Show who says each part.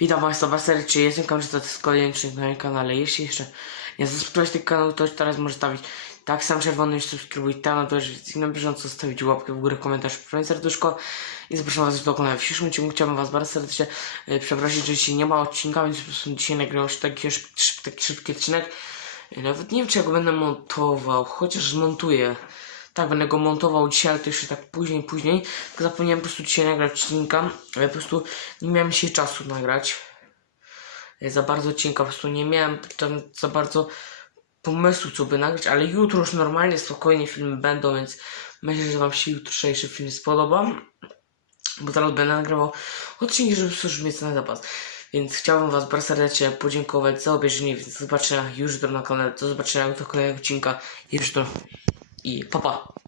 Speaker 1: Witam Państwa bardzo jestem kamerzysta, to jest kolejny odcinek na moim kanale. Jeśli jeszcze nie zasubskrybowałeś tego kanału, to teraz możesz stawić tak sam czerwony i subskrybuj tam, to, żeby na bieżąco zostawić łapkę w górę, komentarz, przypomnij serduszko i zapraszam Was do oglądania. W dzisiejszym odcinku chciałbym Was bardzo serdecznie e, przeprosić, że dzisiaj nie ma odcinka, więc po prostu dzisiaj nagrał się taki, szyb- taki szybki odcinek. E, Nawet nie wiem, czy ja go będę montował, chociaż zmontuję. Tak, będę go montował dzisiaj, ale to jeszcze tak później, później. Zapomniałem po prostu dzisiaj nagrać odcinka, ale po prostu nie miałem dzisiaj czasu nagrać. Za bardzo odcinka, po prostu nie miałem tam za bardzo pomysłu, co by nagrać, ale jutro już normalnie, spokojnie filmy będą, więc myślę, że Wam się jutrzejszy film spodoba. Bo teraz będę nagrywał odcinki, żeby już mieć na zapas. Więc chciałbym Was bardzo serdecznie podziękować za obejrzenie, więc do zobaczenia już jutro na kanale, do zobaczenia do kolejnego odcinka już jutro i pa pa!